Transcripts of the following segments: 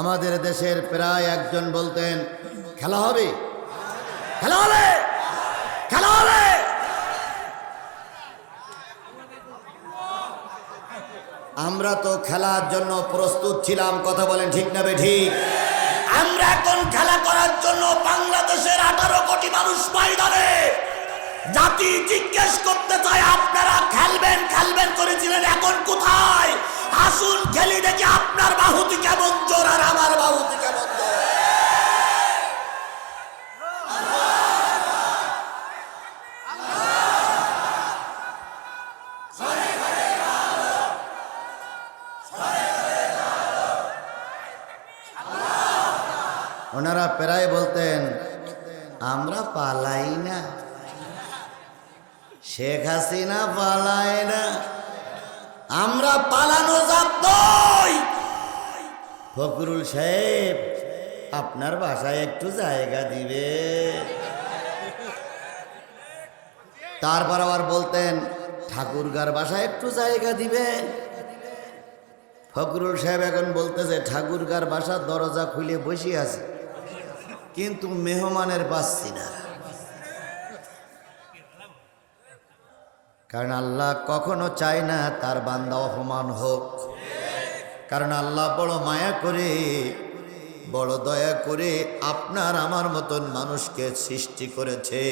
আমাদের দেশের প্রায় একজন বলতেন, খেলা হবে? খেলা হবে! খেলা হবে! আমরা তো খেলার জন্য প্রস্তুত ছিলাম, কথা বলেন ঠিক না ঠিক আমরা এখন খেলা করার জন্য বাংলাদেশের আঠারো কোটি মানুষ ময়দানে। জাতি জিজ্ঞেস করতে চায়, আপনারা খেলবেন খেলবেন করেছিলেন, এখন কোথায়? আসুন খেলি দেখি আপনার বাহুতি কেমন জোর আর আমার বাহুতি কেমন ওনারা প্রায় বলতেন, আমরা পালাই না। শেখ হাসিনা পালায় না। আমরা পালানো নই। ফকরুল সাহেব, আপনার বাসায় একটু জায়গা দিবে। তারপর আবার বলতেন, ঠাকুরগার বাসায় একটু জায়গা দিবেন ফকরুল সাহেব এখন বলতেছে, ঠাকুরগার বাসার দরজা খুলে বসে আছে, কিন্তু মেহমানের পাচ্ছি না। কারণ আল্লাহ কখনো চায় না তার বান্দা অপমান হোক। কারণ আল্লাহ বড় মায়া করে, বড় দয়া করে আপনার আমার মতন মানুষকে সৃষ্টি করেছে।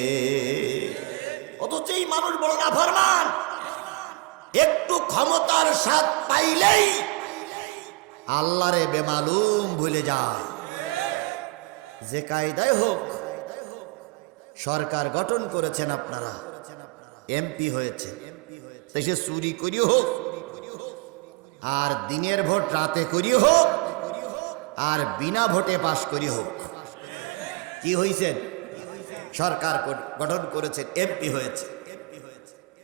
অথচ এই মানুষ বড় না একটু ক্ষমতার স্বাদ পাইলেই আল্লাহরে বেমালুম ভুলে যায়। যে কায়দায় হোক, সরকার গঠন করেছেন আপনারা। এমপি হয়েছে। তাই সে চুরি করি হোক, আর দিনের ভোট রাতে করি হোক, আর বিনা ভোটে পাশ করি হোক। কি হয়েছেন সরকার গঠন করেছেন এমপি হয়েছে।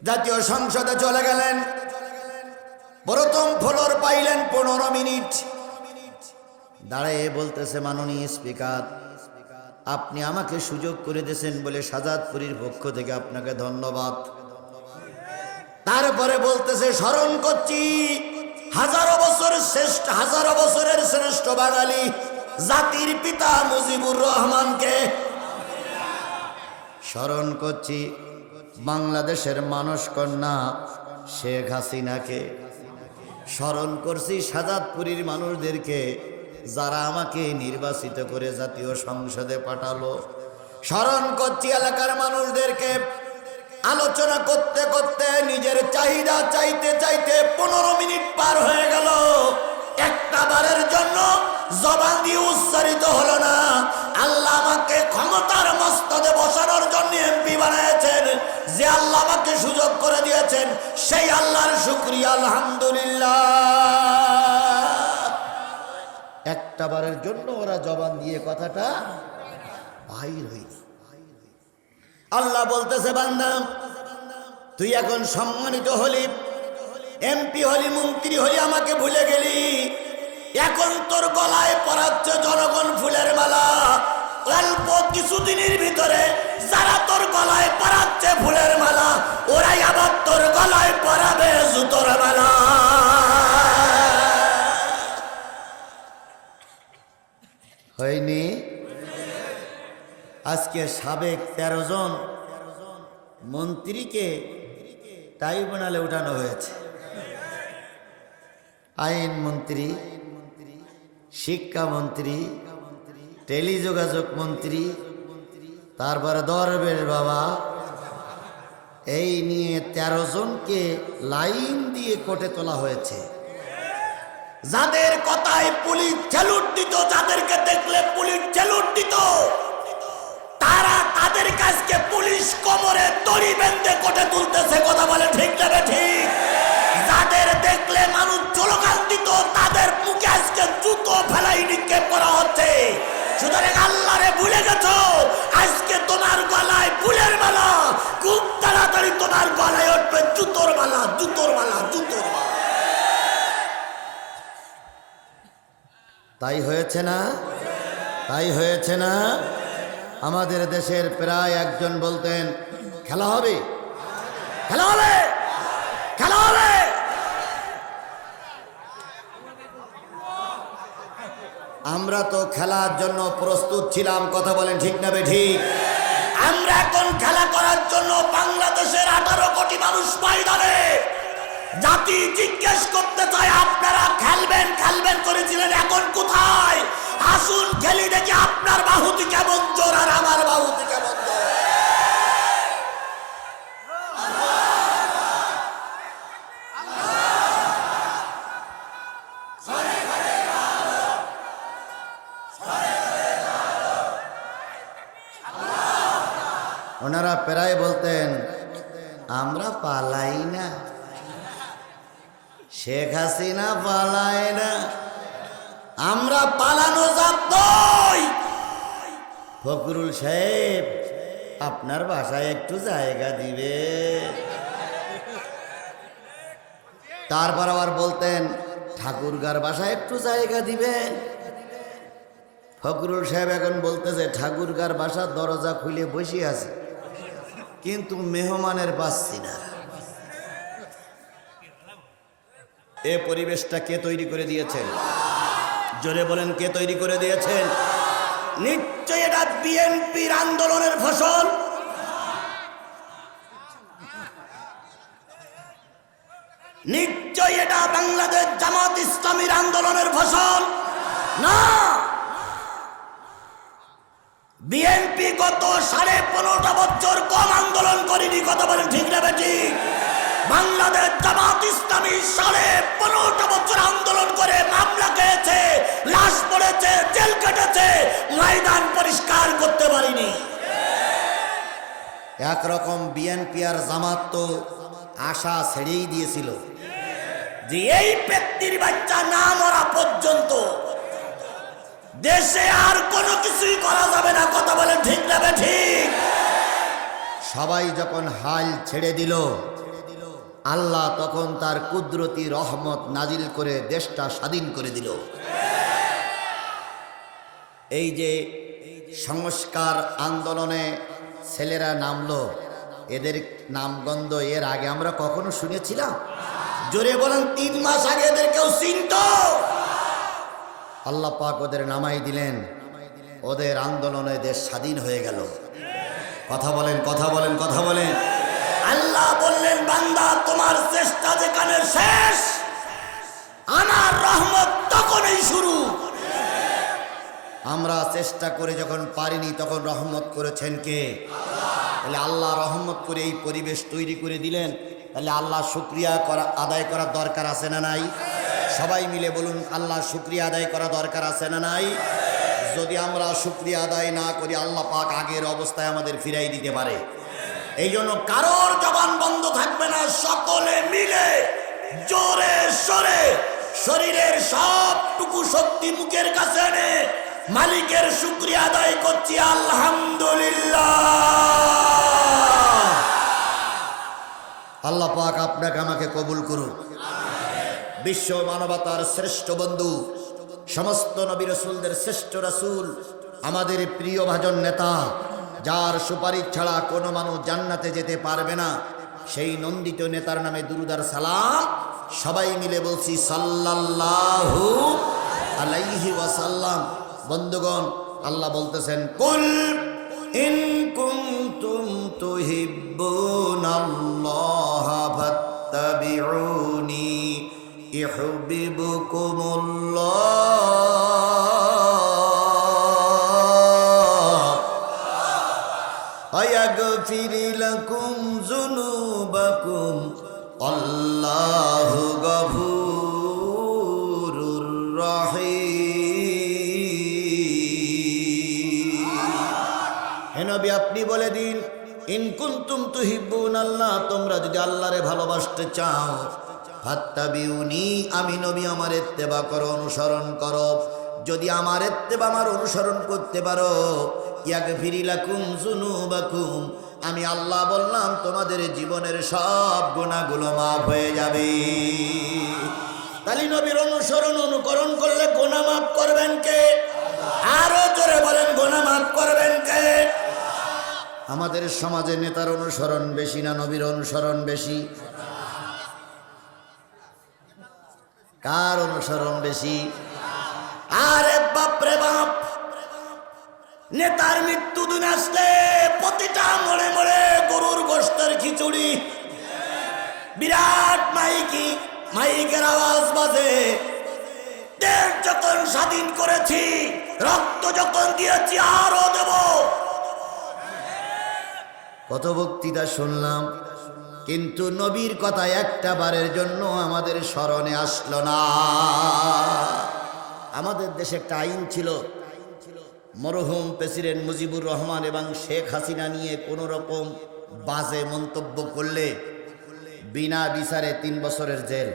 জাতীয় সংসদে চলে গেলেন। প্রথম ফ্লোর পাইলেন পনেরো মিনিট। দাঁড়ায় বলতেছে মাননীয় স্পিকার আপনি আমাকে সুযোগ করে দিয়েছেন বলে সাজাদপুরীর পক্ষ থেকে আপনাকে ধন্যবাদ। তারপরে বলতেছে, স্মরণ করছি, হাজারো বছর শ্রেষ্ঠ, হাজারো বছরের শ্রেষ্ঠ বাঙালি জাতির পিতা মুজিবুর রহমানকে। স্মরণ করছি, বাংলাদেশের মানস কন্যা শেখ হাসিনাকে। স্মরণ করছি সাজাদপুরীর মানুষদেরকে। যারা আমাকে নির্বাচিত করে জাতীয় সংসদে পাঠালো। স্মরণ করছি এলাকার মানুষদেরকে। আলোচনা করতে করতে নিজের চাহিদা চাইতে চাইতে পনেরো মিনিট পার হয়ে গেল। একটা বারের জন্য জবান দিয়ে উচ্চারিত হলো না। আল্লাহ আমাকে ক্ষমতার মস্তদে বসানোর জন্য এমপি বানিয়েছেন। যে আল্লাহ আমাকে সুযোগ করে দিয়েছেন, সেই আল্লাহর শুক্রিয়া, আলহামদুলিল্লাহ। একটা বারের জন্য ওরা জবান দিয়ে কথাটা বাহির হইনি আল্লাহ বলতেছে, বান্দা, তুই এখন সম্মানিত হলি, এমপি হলি, মন্ত্রী হলি, আমাকে ভুলে গেলি। এখন তোর গলায় পরাচ্ছে জনগণ ফুলের মালা। অল্প কিছুদিনের ভিতরে যারা তোর গলায় পরাচ্ছে ফুলের মালা, ওরাই আবার তোর গলায় পরাবে জুতোর মালা। হয়নি? আজকে সাবেক তেরো জন মন্ত্রীকে ট্রাইব্যুনালে উঠানো হয়েছে। আইন মন্ত্রী শিক্ষামন্ত্রী টেলিযোগাযোগ মন্ত্রী, তারপরে দরবের বাবা, এই নিয়ে তেরো জনকে লাইন দিয়ে কোটে তোলা হয়েছে। যাদের কথায় পুলিশ ছেলুট দিত, যাদেরকে দেখলে পুলিশ ছেলুট দিত, তারা তাদের কাছকে পুলিশ কোমরে দড়ি বেঁধে কোটে তুলতেছে, কথা বলে ঠিক যাবে ঠিক যাদের দেখলে মানুষ জলগান দিত, তাদের মুখে আজকে জুতো ফেলাই নিক্ষেপ করা হচ্ছে। সুতরাং আল্লাহরে ভুলে গেছ, আজকে তোমার গলায় ফুলের মালা, খুব তাড়াতাড়ি তোমার গলায় উঠবে জুতোর মালা জুতোর মালা জুতোর মালা। তাই হয়েছে না? তাই হয়েছে না? আমাদের দেশের প্রায় একজন বলতেন, খেলা হবে। খেলা হবে। খেলা হবে। আমরা তো খেলার জন্য প্রস্তুত ছিলাম, কথা বলেন ঠিক না ঠিক? আমরা এখন খেলা করার জন্য বাংলাদেশের আঠারো কোটি মানুষ ময়দানে। জাতি জিজ্ঞেস করতে চায়, আপনারা খেলবেন খেলবেন করেছিলেন, এখন কোথায়? আসুন খেলি দেখি আপনার বাহুতি কেমন, জোর আর আমার বাহুতি কেমন ওনারা প্রায় বলতেন, আমরা পালাই শেখ হাসিনা পালায় না। আমরা পালানো যাব নই ফকরুল সাহেব, আপনার বাসায় একটু জায়গা দিবে। তারপর আবার বলতেন, ঠাকুরগার বাসায় একটু জায়গা দিবেন ফকরুল সাহেব এখন বলতেছে, ঠাকুরগার বাসার দরজা খুলে বসে আছে। কিন্তু মেহমানের পাচ্ছি না। এ পরিবেশটা কে তৈরি করে দিয়েছেন? জোরে বলেন, কে তৈরি করে দিয়েছেন? নিশ্চয় এটা বিএনপির আন্দোলনের ফসল। নিশ্চয় এটা বাংলাদেশ জামাত ইসলামীর আন্দোলনের ফসল। না। বিএনপি গত সাড়ে পনেরোটা বছর কম আন্দোলন করেনি, কথা বলেন ঠিক না বেটি বাংলাদেশ জামাত ইসলামী সাড়ে পনেরোটা বছর আন্দোলন করে মামলা খেয়েছে লাশ পড়েছে জেল কেটেছে ময়দান পরিষ্কার করতে পারিনি। একরকম বিএনপি আর জামাত তো আশা ছেড়েই দিয়েছিল। যে এই ব্যক্তির বাচ্চা না মরা পর্যন্ত দেশে আর কোনো কিছুই করা যাবে না কথা বলে ঠিক যাবে ঠিক? সবাই যখন হাল ছেড়ে দিল আল্লাহ তখন তার কুদরতি রহমত নাজিল করে দেশটা স্বাধীন করে দিল। এই যে সংস্কার আন্দোলনে ছেলেরা নামলো, এদের নামগন্ধ এর আগে আমরা কখনো শুনেছিলাম? জোরে বলেন, তিন মাস আগে এদের কেউ চিনত? আল্লাহ পাক ওদের নামাই দিলেন। ওদের আন্দোলনে দেশ স্বাধীন হয়ে গেল। কথা বলেন কথা বলেন কথা বলেন। আল্লাহ বললেন, বান্দা, তোমার চেষ্টা যেখানে শেষ, আমার রহমত তখনই শুরু। আমরা চেষ্টা করে যখন পারিনি, তখন রহমত করেছেন কে? তাহলে আল্লাহ রহমত করে এই পরিবেশ তৈরি করে দিলেন। তাহলে আল্লাহ শুক্রিয়া করা, আদায় করার দরকার আছে না নাই? সবাই মিলে বলুন, আল্লাহ শুক্রিয়া আদায় করা দরকার আছে না নাই? যদি আমরা শুক্রিয়া আদায় না করি, আল্লাহ পাক আগের অবস্থায় আমাদের ফিরাই দিতে পারে। এই জন্য কারোর জবান বন্ধ থাকবে না, সকলে মিলে জোরে সরে শরীরের সবটুকু শক্তি মুখের কাছে এনে মালিকের শুক্রিয়া আদায় করছি, আলহামদুলিল্লাহ। আল্লাহ পাক আপনাকে আমাকে কবুল করুন বিশ্ব মানবতার শ্রেষ্ঠ বন্ধু, সমস্ত নবী রসুলদের শ্রেষ্ঠ রাসূল, আমাদের প্রিয় ভাজন নেতা যার সুপারিশ ছাড়া কোনো মানুষ জান্নাতে যেতে পারবে না। সেই নন্দিত নেতার নামে দুরুদার সালাম। সবাই মিলে বলছি, সাল্লাল্লাহু আলাইহি ওয়াসাল্লাম। বন্ধুগণ, আল্লাহ বলতেছেন, কুল ইন কুনতুম তুহিব্বুনাল্লাহ ফাত্তাবিউনি ইউহিব্বুকুমুল্লাহ। লাকুম যুনুবাকুম। আল্লাহু গফুরুর রহিম। হে নবী, আপনি বলে দিন ইনকুন্তুম তুহিব্বুন আল্লাহ, তোমরা যদি আল্লাহরে ভালোবাসতে চাও, ফাত্তাবিউনি, আমি নবী আমার এত্তেবা করো, অনুসরণ করো। যদি আমার এত্তেবা আমার অনুসরণ করতে পারো ইয়াক ফিরিলাকুম জুনুবাকুম আমি আল্লাহ বললাম, তোমাদের জীবনের সব গুণাগুলো মাফ হয়ে যাবে। তালি নবীর অনুসরণ, অনুকরণ করলে গোনা মাফ করবেন কে? আরও জোরে বলেন গোনা মাফ করবেন কে? আমাদের সমাজে নেতার অনুসরণ বেশি না নবীর অনুসরণ বেশি? কার অনুসরণ বেশি? আরে বাপরে বাপ! নেতার মৃত্যু দিন আসলে প্রতিটা মরে মরে গরুর গোস্তের খিচুড়ি। বিরাট মাইকি, মাইকের আওয়াজ বাজে। দেশ যখন স্বাধীন করেছি, রক্ত যখন দিয়েছি, আরও দেব। কত বক্তৃতা শুনলাম, কিন্তু নবীর কথা একটা বারের জন্য আমাদের স্মরণে আসলো না। আমাদের দেশে একটা আইন ছিল মরহুম প্রেসিডেন্ট মুজিবুর রহমান এবং শেখ হাসিনা নিয়ে কোনো রকম বাজে মন্তব্য করলে বিনা বিচারে তিন বছরের জেল।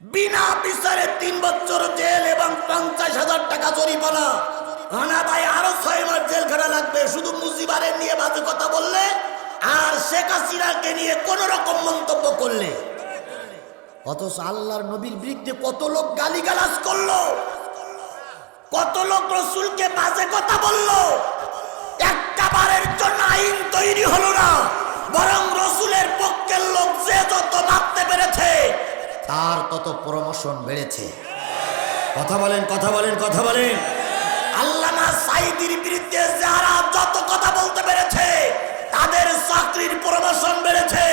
বিনা বিচারে তিন বছর জেল এবং পঞ্চাশ হাজার টাকা জরিমানা। আনাদায় আরও ছয় মাস জেল খাটা লাগবে। শুধু মুজিবারের নিয়ে বাজে কথা বললে আর শেখ হাসিনাকে নিয়ে কোন রকম মন্তব্য করলে। অথচ আল্লাহর নবীর বিরুদ্ধে কত লোক গালিগালাজ করল? কত লোক রসুলকে বাজে কথা বলল? একটা বারের জন্য আইন তৈরি হলো না। বরং রসুলের পক্ষের লোক যে যত মারতে পেরেছে, তার তত প্রমোশন বেড়েছে। কথা বলেন কথা বলেন কথা বলেন। আল্লামা সাইদির বিরুদ্ধে যারা যত কথা বলতে পেরেছে, তাদের চাকরির প্রমোশন বেড়েছে।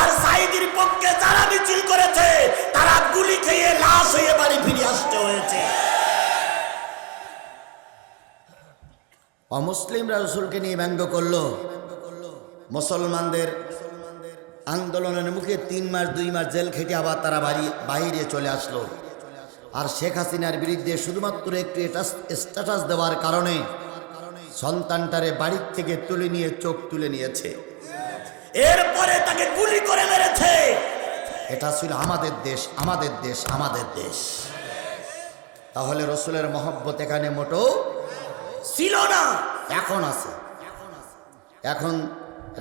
আর সাইদির অমুসলিমরা রসুলকে নিয়ে ব্যঙ্গ করল। মুসলমানদের আন্দোলনের মুখে তিন মাস, দুই মাস জেল খেটে আবার তারা বাইরে চলে আসলো। আর শেখ হাসিনার বিরুদ্ধে শুধুমাত্র একটি স্ট্যাটাস দেওয়ার কারণে সন্তানটারে বাড়ির থেকে তুলে নিয়ে, চোখ তুলে নিয়েছে। এরপরে তাকে গুলি করে মেরেছে। এটা ছিল আমাদের দেশ আমাদের দেশ আমাদের দেশ। তাহলে রসুলের মহব্বত এখানে মোটো ছিল না। এখন আছে। এখন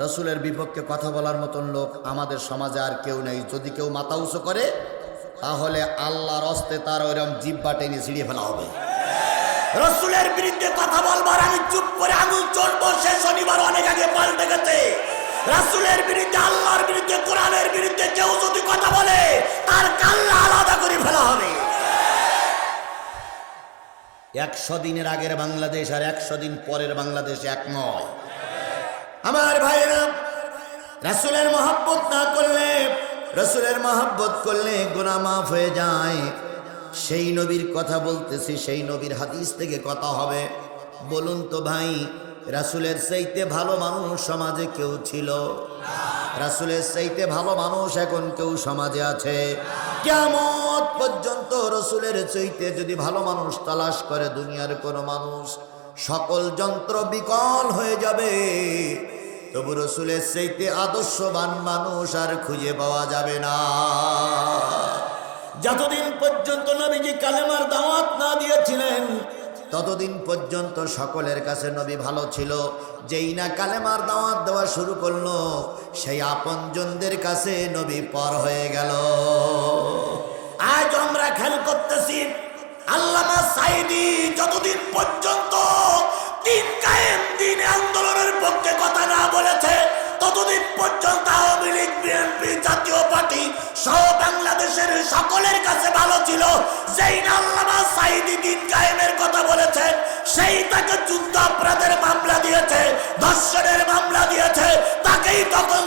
রসুলের বিপক্ষে কথা বলার মতন লোক আমাদের সমাজে আর কেউ নেই। যদি কেউ মাথা উঁচু করে, তাহলে আল্লাহর হস্তে তার ওইরকম জিব্বা টেনে ছিঁড়িয়ে ফেলা হবে। রসুলের বিরুদ্ধে কথা বলবার আমি চুপ করে আঙুল চলবো, সে শনিবার অনেক আগে পাল্টে গেছে। রাসুলের বিরুদ্ধে, আল্লাহর বিরুদ্ধে, কোরআনের বিরুদ্ধে কেউ যদি কথা বলে, তার কাল্লা আলাদা করে ফেলা হবে। একশো দিনের আগের বাংলাদেশ আর একশো দিন পরের বাংলাদেশ এক নয়। আমার ভাইরা রাসুলের মহাব্বত না করলে, রসুলের মহাব্বত করলে গোনা মাফ হয়ে যায়। সেই নবীর কথা বলতেছি, সেই নবীর হাদিস থেকে কথা হবে। বলুন তো ভাই, রাসুলের চাইতে ভালো মানুষ সমাজে কেউ ছিল? রাসুলের চাইতে ভালো মানুষ এখন কেউ সমাজে আছে? কেমন পর্যন্ত রসুলের চাইতে যদি ভালো মানুষ তালাশ করে দুনিয়ার কোনো মানুষ, সকল যন্ত্র বিকল হয়ে যাবে। তবু রসুলের চাইতে আদর্শবান মানুষ আর খুঁজে পাওয়া যাবে না। যতদিন পর্যন্ত নবীজি কালেমার দাওয়াত না দিয়েছিলেন, ততদিন পর্যন্ত সকলের কাছে নবী ভালো ছিল। যেই না কালেমার দাওয়াত দেওয়া শুরু করল, সেই আপনজনদের কাছে নবী পর হয়ে গেল। আজ আমরা খেয়াল করতেছি আল্লামা সাইদি যতদিন পর্যন্ত দিন কায়েম, দিন আন্দোলনের পক্ষে কথা না বলেছে, ততদিন পর্যন্ত আওয়ামী লীগ বিএনপি জাতীয় পার্টি সহ বাংলাদেশের সকলের কাছে ভালো ছিল। যেই না আল্লামা সাইদি দিন কায়েমের কথা বলেছেন সেই তাকে যুদ্ধ অপরাধের মামলা দিয়েছে, ধর্ষণের মামলা দিয়েছে, তাকেই তখন